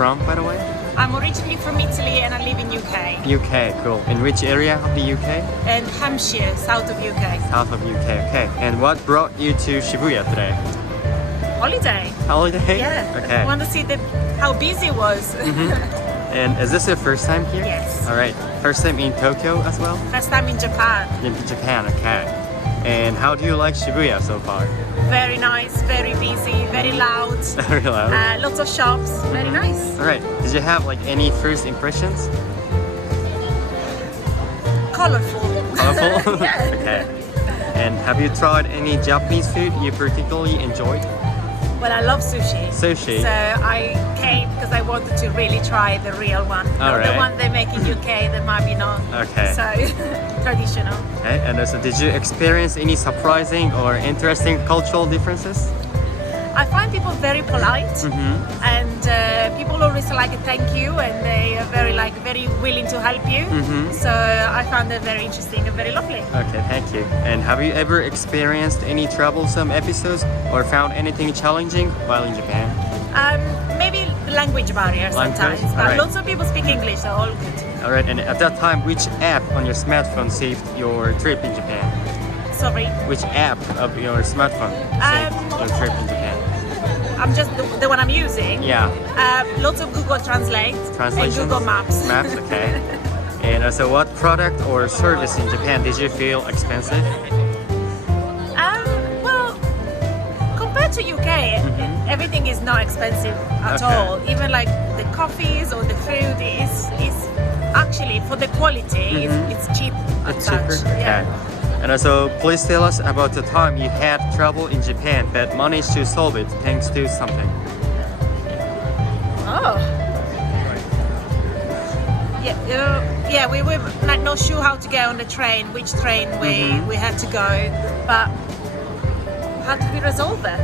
from, by the way? I'm originally from Italy and I live in UK. UK, cool. In which area of the UK? In Hampshire, south of UK. South of UK, okay. And what brought you to Shibuya today? Holiday. Holiday? Yeah. Okay. I want to see how busy it was. And is this your first time here? Yes. Alright. First time in Tokyo as well? First time in Japan. In Japan, okay. And how do you like Shibuya so far? Very nice, very busy, very loud. Very loud. Lots of shops. Very nice. Alright. Did you have like any first impressions? Colorful. Colorful? Yeah. Okay. And have you tried any Japanese food you particularly enjoyed? Well, I love sushi. Sushi? So I came because I wanted to really try the real one. Not Alright. the one they make in UK, that might be not Okay. so traditional. Okay. And also, did you experience any surprising or interesting cultural differences? I find people very polite, and people always like a thank you, and they are very willing to help you. So I found it very interesting and very lovely. Okay, thank you. And have you ever experienced any troublesome episodes or found anything challenging while in Japan? Maybe the language barrier sometimes, but Alright. lots of people speak English, so all good. Alright, and at that time, which app on your smartphone saved your trip in Japan? Sorry, Which app of your smartphone saved your trip in Japan? I'm just the one I'm using. Yeah. Lots of Google Translate Translations? and Google Maps. Maps, okay. And also, what product or service in Japan did you feel expensive? Well, compared to UK, everything is not expensive at Okay. all. Even like the coffees or the food is actually for the quality, it's cheap as It's such. cheaper? Yeah. Okay. And also, please tell us about the time you had trouble in Japan but managed to solve it thanks to something. Oh. Yeah, we were like not sure how to get on the train, which train we had to go, but how did we resolve it?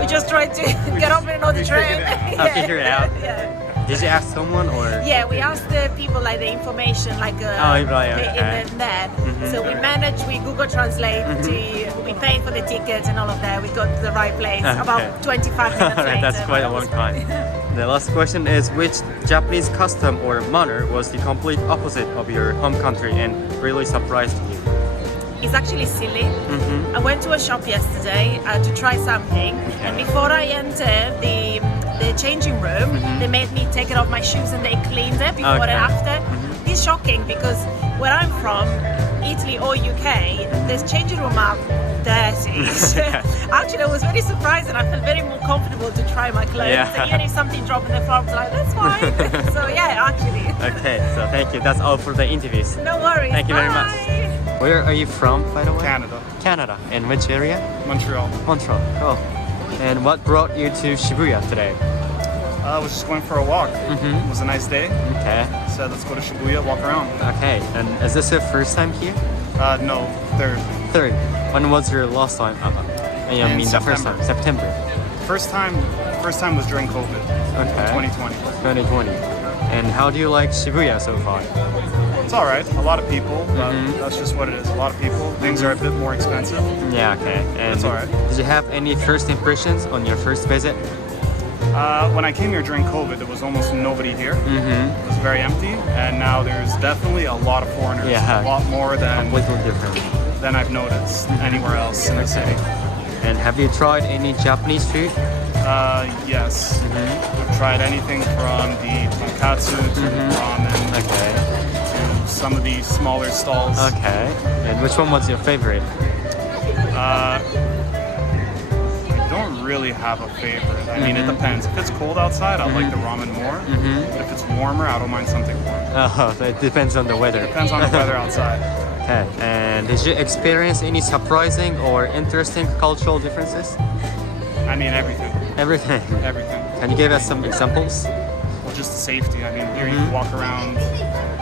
We just tried to get on another train. Figure it out. Yeah. Did you ask someone or? Yeah, we asked the people like the information like right, okay. in there. So we managed, we Google Translate, we paid for the tickets and all of that. We got to the right place Okay. about 25 minutes Alright, later. that's quite a long time. The last question is, which Japanese custom or manner was the complete opposite of your home country and really surprised you? It's actually silly. I went to a shop yesterday to try something, and before I entered the changing room, they made me take it off my shoes and they cleaned it before and after. It's shocking because where I'm from, Italy or UK, this changing room are dirty. Actually, I was very surprised and I felt very more comfortable to try my clothes. Yeah. Even if something dropped in the floor, I was like, that's fine. So yeah, actually. Okay, so thank you. That's all for the interviews. No worries. Thank you very Bye. much. Where are you from, by the way? Canada. Canada. And which area? Montreal. Montreal. Cool. And what brought you to Shibuya today? I was just going for a walk. It was a nice day. Okay. Said let's go to Shibuya, walk around. Okay. And is this your first time here? No, third. Third. When was your last time? I mean the first time. September. First time was during COVID. Okay. 2020. 2020. And how do you like Shibuya so far? It's all right. A lot of people, but that's just what it is. A lot of people. Things are a bit more expensive. Yeah, okay. And That's all right. Did you have any first impressions on your first visit? When I came here during COVID, there was almost nobody here. It was very empty, and now there's definitely a lot of foreigners. Yeah. A lot more Completely different. than I've noticed anywhere else in the city. And have you tried any Japanese food? Yes. I've tried anything from the tonkatsu to ramen Okay. to some of the smaller stalls. Okay. And which one was your favorite? I don't really have a favorite. I mean, it depends. If it's cold outside, I like the ramen more. But if it's warmer, I don't mind something warm. Oh, so it depends on the weather. Depends on the weather outside. Okay. And did you experience any surprising or interesting cultural differences? I mean, everything. Everything. Everything. Can you give us some examples? Well, just the safety. I mean, here you can walk around,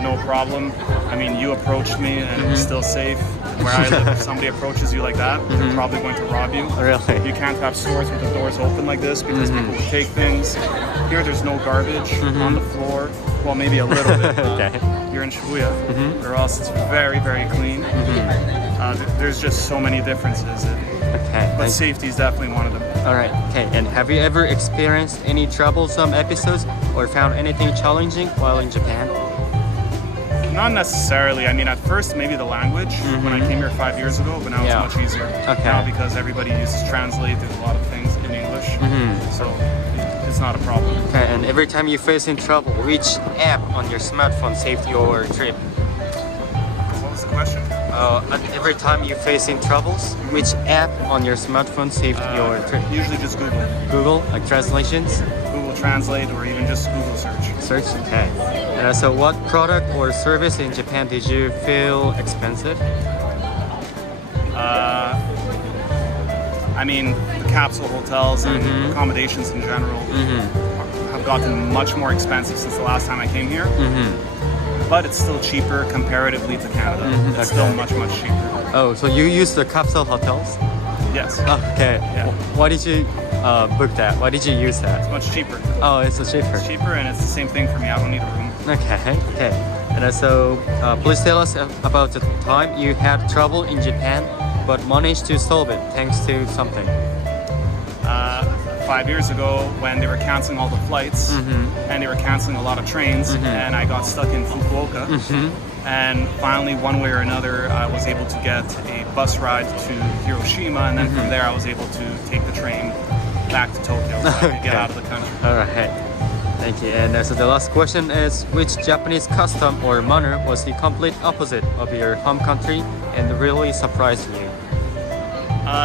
no problem. I mean, you approached me and it was still safe. Where I live, if somebody approaches you like that, they're probably going to rob you. Really? You can't have stores with the doors open like this because people will take things. Here, there's no garbage on the floor. Well, maybe a little bit. Okay. You're in Shibuya, or else it's very, very clean. There's just so many differences. Okay. But safety is definitely one of them. All right. Okay. And have you ever experienced any troublesome episodes or found anything challenging while in Japan? Not necessarily. I mean, at first, maybe the language when I came here 5 years ago, but now Yeah. it's much easier. Okay. Now because everybody uses Translate, there's a lot of things in English, so it's not a problem. Okay. And every time you face in trouble, which app on your smartphone saved your trip? What was the question? Every time you face in troubles, which app on your smartphone saved your trip? Usually just Google. Google, like translations? Google Translate or even just Google search. Search, okay. And so what product or service in Japan did you feel expensive? I mean, the capsule hotels and accommodations in general have gotten much more expensive since the last time I came here. But it's still cheaper comparatively to Canada. It's still much, much cheaper. Oh, so you use the capsule hotels? Yes, Okay. Yeah. Why did you book that? Why did you use that? much cheaper. Oh, it's so cheaper. It's cheaper and it's the same thing for me. I don't need a room. Okay. And so please tell us about the time you had trouble in Japan but managed to solve it thanks to something. 5 years ago when they were canceling all the flights and they were canceling a lot of trains and I got stuck in Fukuoka and finally one way or another I was able to get a bus ride to Hiroshima and then from there I was able to take the train back to Tokyo so I could get out of the country. All right. Thank you. And so the last question is, which Japanese custom or manner was the complete opposite of your home country and really surprised you?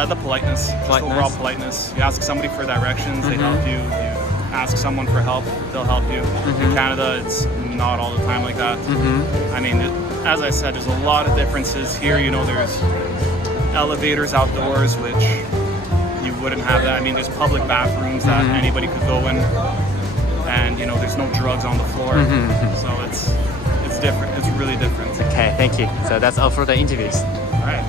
The politeness, just overall politeness. You ask somebody for directions, they help you. You ask someone for help, they'll help you. In Canada, it's not all the time like that. I mean, as I said, there's a lot of differences here. You know, there's elevators outdoors, which you wouldn't have that. I mean, there's public bathrooms that anybody could go in, and you know, there's no drugs on the floor. So it's different. It's really different. Okay, thank you. So that's all for the interviews.